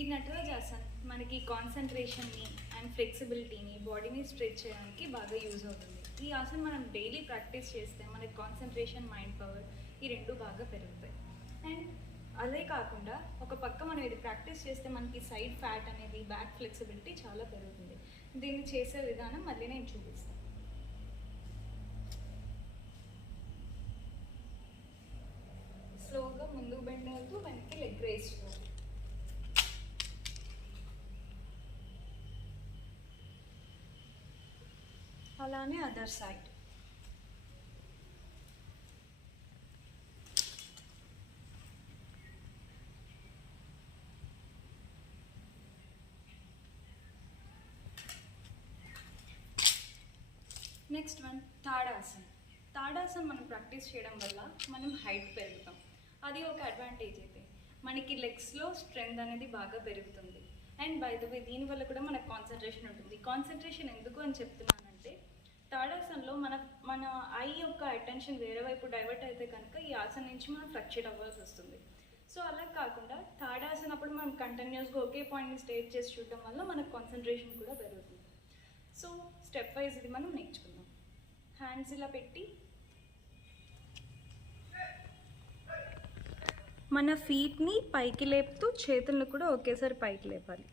ఈ నటరాజాసన్ మనకి కాన్సన్ట్రేషన్ని అండ్ ఫ్లెక్సిబిలిటీని బాడీని స్ట్రెచ్ చేయడానికి బాగా యూజ్ అవుతుంది. ఈ ఆసన్ మనం డైలీ ప్రాక్టీస్ చేస్తే మనకి కాన్సన్ట్రేషన్, మైండ్ పవర్ ఈ రెండు బాగా పెరుగుతాయి. అండ్ అదే కాకుండా ఒక పక్క మనం ఇది ప్రాక్టీస్ చేస్తే మనకి సైడ్ ఫ్యాట్ అనేది, బ్యాక్ ఫ్లెక్సిబిలిటీ చాలా పెరుగుతుంది. దీన్ని చేసే విధానం మళ్ళీ నేను చూపిస్తాను. స్లోగా ముందుకు బెండ్ అవుతూ వెనక్కి లెగ్ రేస్ చేయాలి. అలానే other side. Next one tadasana. Tadasana మనం ప్రాక్టీస్ చేయడం వల్ల మనం హైట్ పెరుగుతాం. అది ఒక అడ్వాంటేజ్ అయితే మనకి లెగ్స్లో స్ట్రెంగ్త్ అనేది బాగా పెరుగుతుంది. అండ్ బై ద వే దీనివల్ల కూడా మనకు కాన్సన్ట్రేషన్ ఉంటుంది. కాన్సన్ట్రేషన్ ఎందుకు అని చెప్తున్నానంటే తాడాసన్లో మన ఐ యొక్క అటెన్షన్ వేరే వైపు డైవర్ట్ అయితే కనుక ఈ ఆసన్ నుంచి మనం ఫ్లక్చుయేట్ అవ్వాల్సి వస్తుంది. సో అలా కాకుండా తాడాసన్ అప్పుడు మనం కంటిన్యూస్గా ఒకే పాయింట్ని స్టే చేసి చూడడం వల్ల మనకు కాన్సన్ట్రేషన్ కూడా పెరుగుతుంది. సో స్టెప్ వైజ్ ఇది మనం నేర్చుకుందాం. హ్యాండ్స్ ఇలా పెట్టి మన ఫీట్ని పైకి లేపుతూ చేతులను కూడా ఒకేసారి పైకి లేపాలి.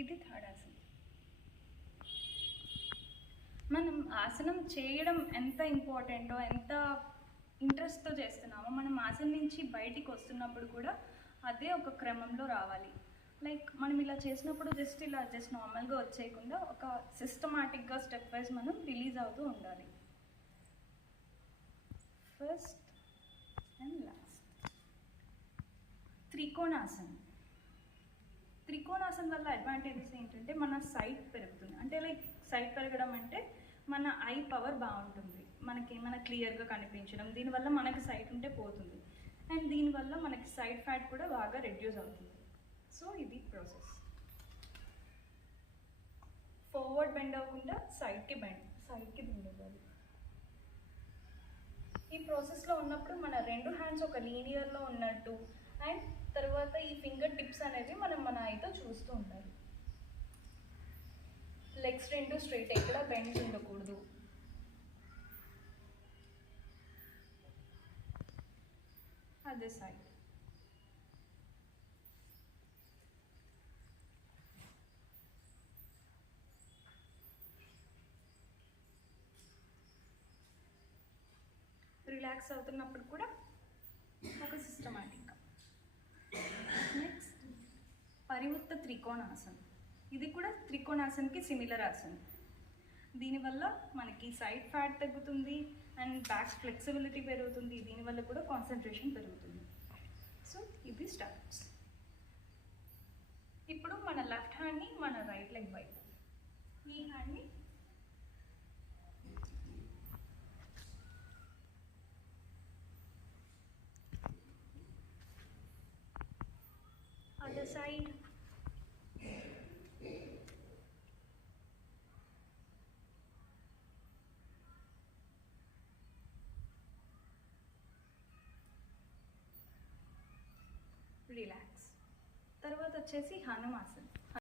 ఇది తాడాసనం. మనం ఆసనం చేయడం ఎంత ఇంపార్టెంటో, ఎంత ఇంట్రెస్ట్తో చేస్తున్నామో, మనం ఆసనం నుంచి బయటికి వస్తున్నప్పుడు కూడా అదే ఒక క్రమంలో రావాలి. లైక్ మనం ఇలా చేసినప్పుడు జస్ట్ నార్మల్గా వచ్చేయకుండా ఒక సిస్టమాటిక్గా స్టెప్ వైజ్ మనం రిలీజ్ అవుతూ ఉండాలి. First and last. త్రికోణాసనం. త్రికోణాసనం వల్ల అడ్వాంటేజెస్ ఏంటంటే మన సైట్ పెరుగుతుంది. అంటే లైక్ సైట్ పెరగడం అంటే మన ఐ పవర్ బాగుంటుంది, మనకి ఏమైనా క్లియర్గా కనిపించడం, దీనివల్ల మనకి సైట్ ఉంటే పోతుంది. అండ్ దీనివల్ల మనకి సైడ్ ఫ్యాట్ కూడా బాగా రెడ్యూస్ అవుతుంది. సో ఇది ప్రాసెస్. ఫార్వర్డ్ బెండ్ అవ్వకుండా సైడ్కి బెండ్ అవ్వాలి. ఈ ప్రాసెస్లో ఉన్నప్పుడు మన రెండు హ్యాండ్స్ ఒక లీనియర్లో ఉన్నట్టు అండ్ తర్వాత ఈ ఫింగర్ టిప్స్ అనేవి మన ఐతో చూస్తూ ఉండాలి. లెగ్స్ రెండు స్ట్రైట్, ఎక్కడ బెండ్ ఉండకూడదు. అదే సైడ్. రిలాక్స్ అవుతున్నప్పుడు కూడా ఒక సిస్టమాటిక్గా. నెక్స్ట్ పరివృత్త త్రికోణాసనం. ఇది కూడా త్రికోణాసనకి సిమిలర్ ఆసనం. దీనివల్ల మనకి సైడ్ ఫ్యాట్ తగ్గుతుంది అండ్ బ్యాక్ ఫ్లెక్సిబిలిటీ పెరుగుతుంది. దీనివల్ల కూడా కాన్సన్ట్రేషన్ పెరుగుతుంది. సో ఇది స్టార్ట్స్. ఇప్పుడు మన లెఫ్ట్ హ్యాండ్ని మన రైట్ లెగ్ వైపు, ఈ హ్యాండ్ని అదర్ సైడ్. రిలాక్స్. తర్వాత వచ్చేసి హనుమాసన్.